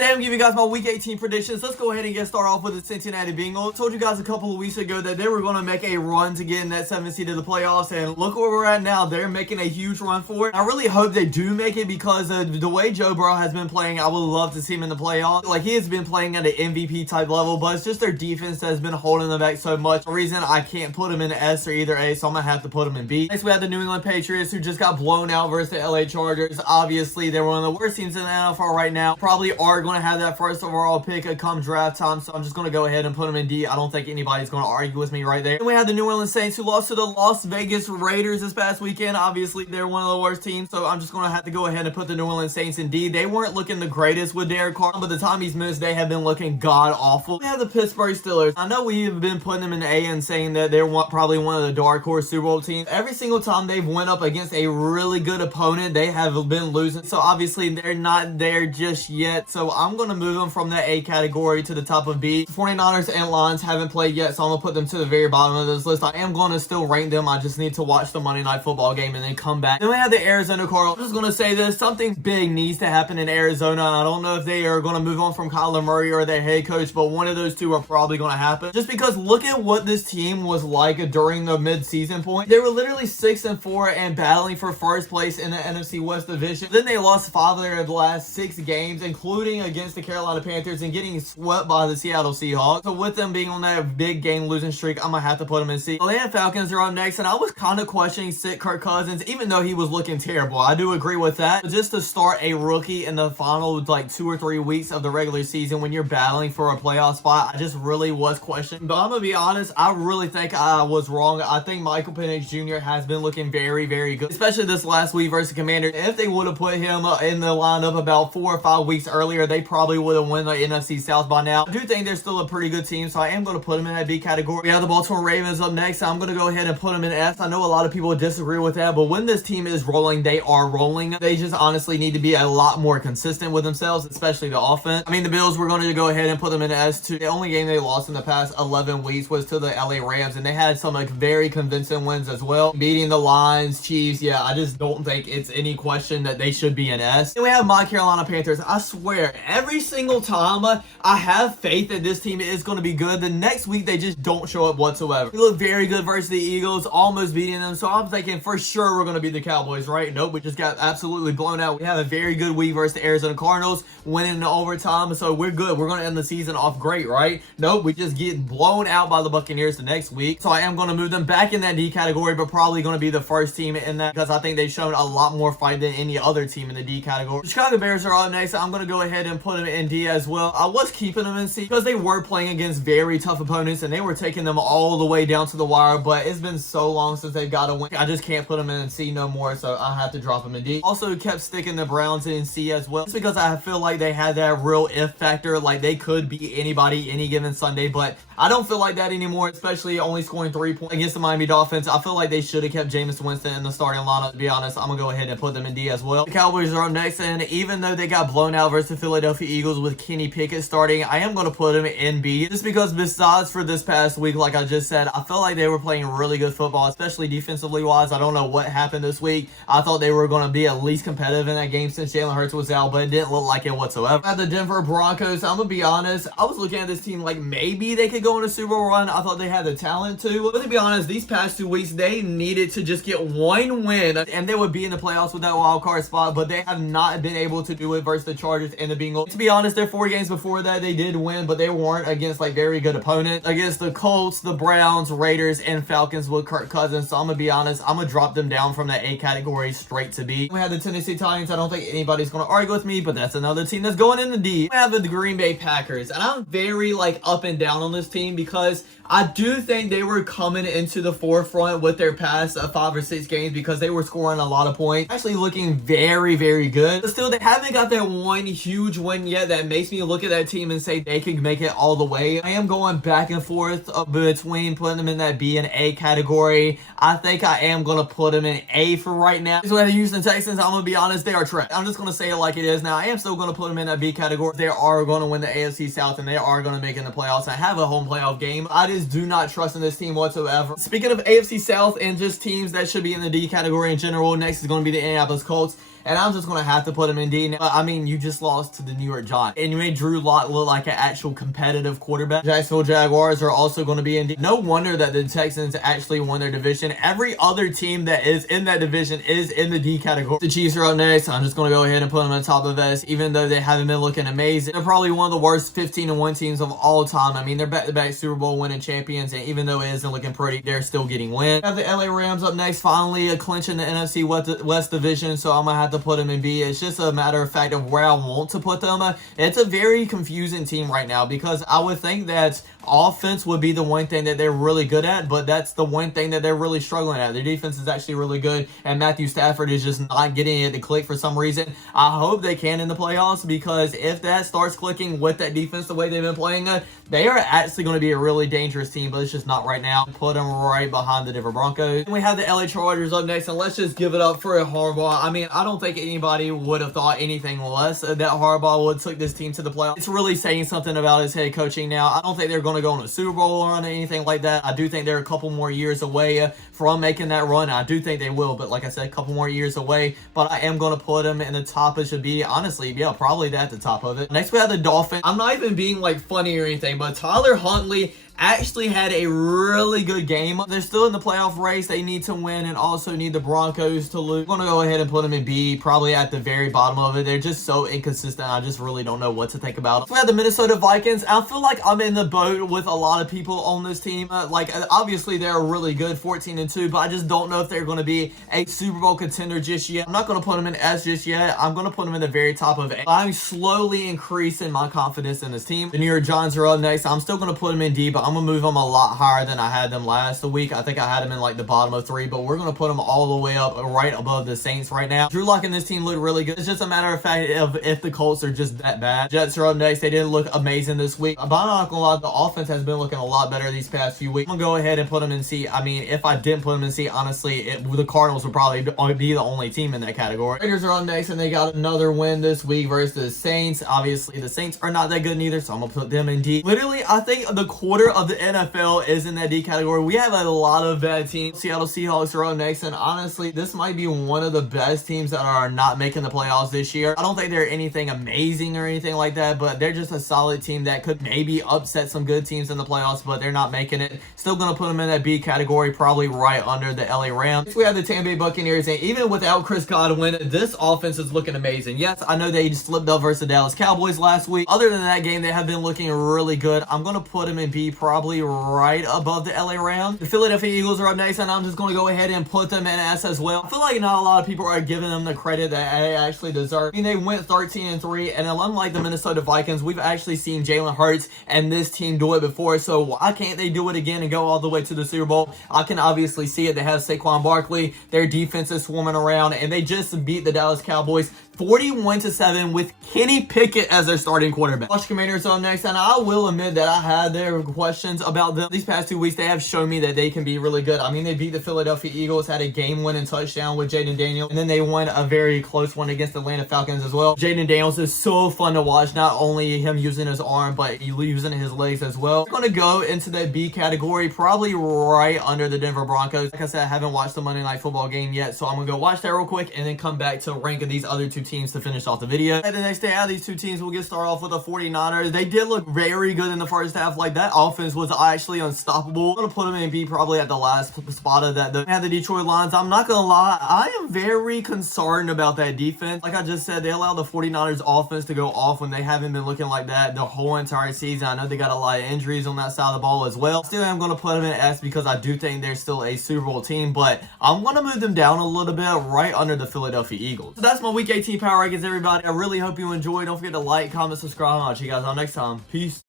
Today I'm giving you guys my week 18 predictions. Let's go ahead and get started off with the Cincinnati Bengals. I told you guys a couple of weeks ago that they were going to make a run to get in that 7th seed of the playoffs, and look where we're at now. They're making a huge run for it. I really hope they do make it because the way Joe Burrow has been playing, I would love to see him in the playoffs. Like, he has been playing at an MVP type level, but it's just their defense that has been holding them back so much. For a reason I can't put them in S or either A, so I'm going to have to put them in B. Next, we have the New England Patriots, who just got blown out versus the LA Chargers. Obviously, they're one of the worst teams in the NFL right now. Probably are going to have that first overall pick come draft time, so I'm just going to go ahead and put them in D. I don't think anybody's going to argue with me right there. Then we have the New Orleans Saints, who lost to the Las Vegas Raiders this past weekend. Obviously, they're one of the worst teams, so I'm just going to have to go ahead and put the New Orleans Saints in D. They weren't looking the greatest with Derek Carr, but the time he's missed, they have been looking god-awful. We have the Pittsburgh Steelers. I know we've been putting them in A and saying that they're probably one of the dark horse Super Bowl teams. Every single time they've went up against a really good opponent, they have been losing, so obviously they're not there just yet, so I'm going to move them from that A category to the top of B. 49ers and Lions haven't played yet, so I'm going to put them to the very bottom of this list. I am going to still rank them. I just need to watch the Monday Night Football game and then come back. Then we have the Arizona Cardinals. I'm just going to say this. Something big needs to happen in Arizona. I don't know if they are going to move on from Kyler Murray or their head coach, but one of those two are probably going to happen. Just because look at what this team was like during the mid-season point. They were literally 6-4 and battling for first place in the NFC West division. Then they lost 5 of their last 6 games, including against the Carolina Panthers and getting swept by the Seattle Seahawks. So with them being on that big game losing streak, I'm going to have to put them in C. The Atlanta Falcons are up next, and I was kind of questioning sit Kirk Cousins, even though he was looking terrible. I do agree with that. But just to start a rookie in the final 2 or 3 weeks of the regular season when you're battling for a playoff spot, I just really was questioning. But I'm going to be honest, I really think I was wrong. I think Michael Penix Jr. has been looking very, very good, especially this last week versus the Commanders. If they would have put him in the lineup about 4 or 5 weeks earlier, they probably would have won the NFC South by now. I do think they're still a pretty good team, so I am going to put them in that B category. We have the Baltimore Ravens up next. I'm going to go ahead and put them in S. I know a lot of people disagree with that, but when this team is rolling, they are rolling. They just honestly need to be a lot more consistent with themselves, especially the offense. I mean, the Bills, we're going to go ahead and put them in S too. The only game they lost in the past 11 weeks was to the LA Rams, and they had some very convincing wins as well, beating the Lions, Chiefs. Yeah, I just don't think it's any question that they should be in S. And we have my Carolina Panthers. I swear, every single time I have faith that this team is going to be good, the next week they just don't show up whatsoever. They look very good versus the Eagles, almost beating them, so I'm thinking for sure we're going to beat the Cowboys, right? Nope, we just got absolutely blown out. We have a very good week versus the Arizona Cardinals, winning in overtime, so we're good. We're going to end the season off great, right? Nope, we just get blown out by the Buccaneers the next week, so I am going to move them back in that D category, but probably going to be the first team in that because I think they've shown a lot more fight than any other team in the D category. The Chicago Bears are up next. I'm going to go ahead and put them in D as well. I was keeping them in C because they were playing against very tough opponents and they were taking them all the way down to the wire, but it's been so long since they've got a win. I just can't put them in C no more, so I have to drop them in D. Also kept sticking the Browns in C as well, just because I feel like they had that real if factor, like they could beat anybody any given Sunday, but I don't feel like that anymore, especially only scoring 3 points against the Miami Dolphins. I feel like they should have kept Jameis Winston in the starting lineup. To be honest, I'm going to go ahead and put them in D as well. The Cowboys are up next, and even though they got blown out versus the Philadelphia Eagles with Kenny Pickett starting, I am going to put them in B, just because besides for this past week, like I just said, I felt like they were playing really good football, especially defensively wise. I don't know what happened this week. I thought they were going to be at least competitive in that game since Jalen Hurts was out, but it didn't look like it whatsoever. At the Denver Broncos, I'm going to be honest, I was looking at this team like maybe they could go on a Super Bowl run. I thought they had the talent to, but to be honest, these past 2 weeks, they needed to just get one win, and they would be in the playoffs with that wild card spot, but they have not been able to do it versus the Chargers and the Bengals. To be honest, their 4 games before that, they did win, but they weren't against very good opponents. Against the Colts, the Browns, Raiders, and Falcons with Kirk Cousins, so I'm going to be honest, I'm going to drop them down from that A category straight to B. We have the Tennessee Titans. I don't think anybody's going to argue with me, but that's another team that's going in the D. We have the Green Bay Packers, and I'm very up and down on this team because I do think they were coming into the forefront with their past 5 or 6 games because they were scoring a lot of points. Actually looking very, very good. But still, they haven't got that one huge win yet that makes me look at that team and say they could make it all the way. I am going back and forth between putting them in that B and A category. I think I am going to put them in A for right now. So the Houston Texans, I'm going to be honest, they are trash. I'm just going to say it like it is now. I am still going to put them in that B category. They are going to win the AFC South and they are going to make it in the playoffs. I have a home playoff game. I just do not trust in this team whatsoever. Speaking of AFC South and just teams that should be in the D category in general, next is going to be the Indianapolis Colts. and I'm just gonna have to put him in D. I mean, you just lost to the New York Giants, and you made Drew Lock look like an actual competitive quarterback. Jacksonville Jaguars are also going to be in D. No wonder that the Texans actually won their division. Every other team that is in that division is in the D category. The Chiefs are up next. I'm just going to go ahead and put them on top of this, even though they haven't been looking amazing. They're probably one of the worst 15-1 teams of all time. I mean, they're back-to-back Super Bowl winning champions, and even though it isn't looking pretty, they're still getting wins. We have the LA Rams up next, finally clinching the NFC West division, so I'm going to have to put them in B. It's just a matter of fact of where I want to put them. It's a very confusing team right now because I would think that offense would be the one thing that they're really good at, but that's the one thing that they're really struggling at. Their defense is actually really good, and Matthew Stafford is just not getting it to click for some reason. I hope they can in the playoffs, because if that starts clicking with that defense the way they've been playing, they are actually going to be a really dangerous team, but it's just not right now. Put them right behind the Denver Broncos. And we have the LA Chargers up next, and let's just give it up for Harbaugh. I mean, I don't think anybody would have thought anything less that Harbaugh would took this team to the playoffs. It's really saying something about his head coaching now. I don't think they're going to go on a Super Bowl run or anything like that. I do think they're a couple more years away from making that run. I do think they will, but like I said, a couple more years away. But I am going to put them in the top. It should be, honestly, yeah, probably at the top of it. Next, we have the Dolphins. I'm not even being like funny or anything, but Tyler Huntley actually had a really good game. They're still in the playoff race. They need to win and also need the Broncos to lose. I'm going to go ahead and put them in B, probably at the very bottom of it. They're just so inconsistent. I just really don't know what to think about. We have the Minnesota Vikings. I feel like I'm in the boat with a lot of people on this team. Like, obviously, they're really good, 14-2, but I just don't know if they're going to be a Super Bowl contender just yet. I'm not going to put them in S just yet. I'm going to put them in the very top of A. I'm slowly increasing my confidence in this team. The New York Giants are up next. I'm still going to put them in D, but I'm going to move them a lot higher than I had them last week. I think I had them in like the bottom of 3, but we're going to put them all the way up right above the Saints right now. Drew Lock and this team look really good. It's just a matter of fact of if the Colts are just that bad. Jets are up next. They didn't look amazing this week, but I'm not going to lie, the offense has been looking a lot better these past few weeks. I'm going to go ahead and put them in C. I mean, if I didn't put them in C, honestly, the Cardinals would probably be the only team in that category. Raiders are up next, and they got another win this week versus the Saints. Obviously, the Saints are not that good neither, so I'm going to put them in D. Literally, I think the quarter of the NFL is in that D category. We have a lot of bad teams. Seattle Seahawks are up next, and honestly, this might be one of the best teams that are not making the playoffs this year. I don't think they're anything amazing or anything like that, but they're just a solid team that could maybe upset some good teams in the playoffs, but they're not making it. Still going to put them in that B category, probably right under the LA Rams. Next, we have the Tampa Bay Buccaneers, and even without Chris Godwin, this offense is looking amazing. Yes, I know they slipped up versus the Dallas Cowboys last week. Other than that game, they have been looking really good. I'm going to put them in B, probably right above the LA Rams. The Philadelphia Eagles are up next, and I'm just going to go ahead and put them in S as well. I feel like not a lot of people are giving them the credit that they actually deserve. I mean, they went 13-3, and unlike the Minnesota Vikings, we've actually seen Jalen Hurts and this team do it before, so why can't they do it again and go all the way to the Super Bowl? I can obviously see it. They have Saquon Barkley. Their defense is swarming around, and they just beat the Dallas Cowboys 41-7 with Kenny Pickett as their starting quarterback. Washington Commanders are up next, and I will admit that I had their questions about them. These past 2 weeks, they have shown me that they can be really good. I mean, they beat the Philadelphia Eagles, had a game-winning touchdown with Jaden Daniels, and then they won a very close one against the Atlanta Falcons as well. Jaden Daniels is so fun to watch, not only him using his arm, but using his legs as well. I'm going to go into that B category, probably right under the Denver Broncos. Like I said, I haven't watched the Monday Night Football game yet, so I'm going to go watch that real quick and then come back to rank these other two teams to finish off the video. And the next day out of these two teams, we'll get started off with the 49ers. They did look very good in the first half. Like, that offense was actually unstoppable. I'm going to put them in B, probably at the last spot of that. They had the Detroit Lions. I'm not going to lie, I am very concerned about that defense. Like I just said, they allowed the 49ers offense to go off when they haven't been looking like that the whole entire season. I know they got a lot of injuries on that side of the ball as well. Still, I'm going to put them in S because I do think they're still a Super Bowl team, but I'm going to move them down a little bit right under the Philadelphia Eagles. So that's my Week 18 Power Rankings, everybody. I really hope you enjoyed. Don't forget to like, comment, subscribe, and I'll see you guys all next time. Peace.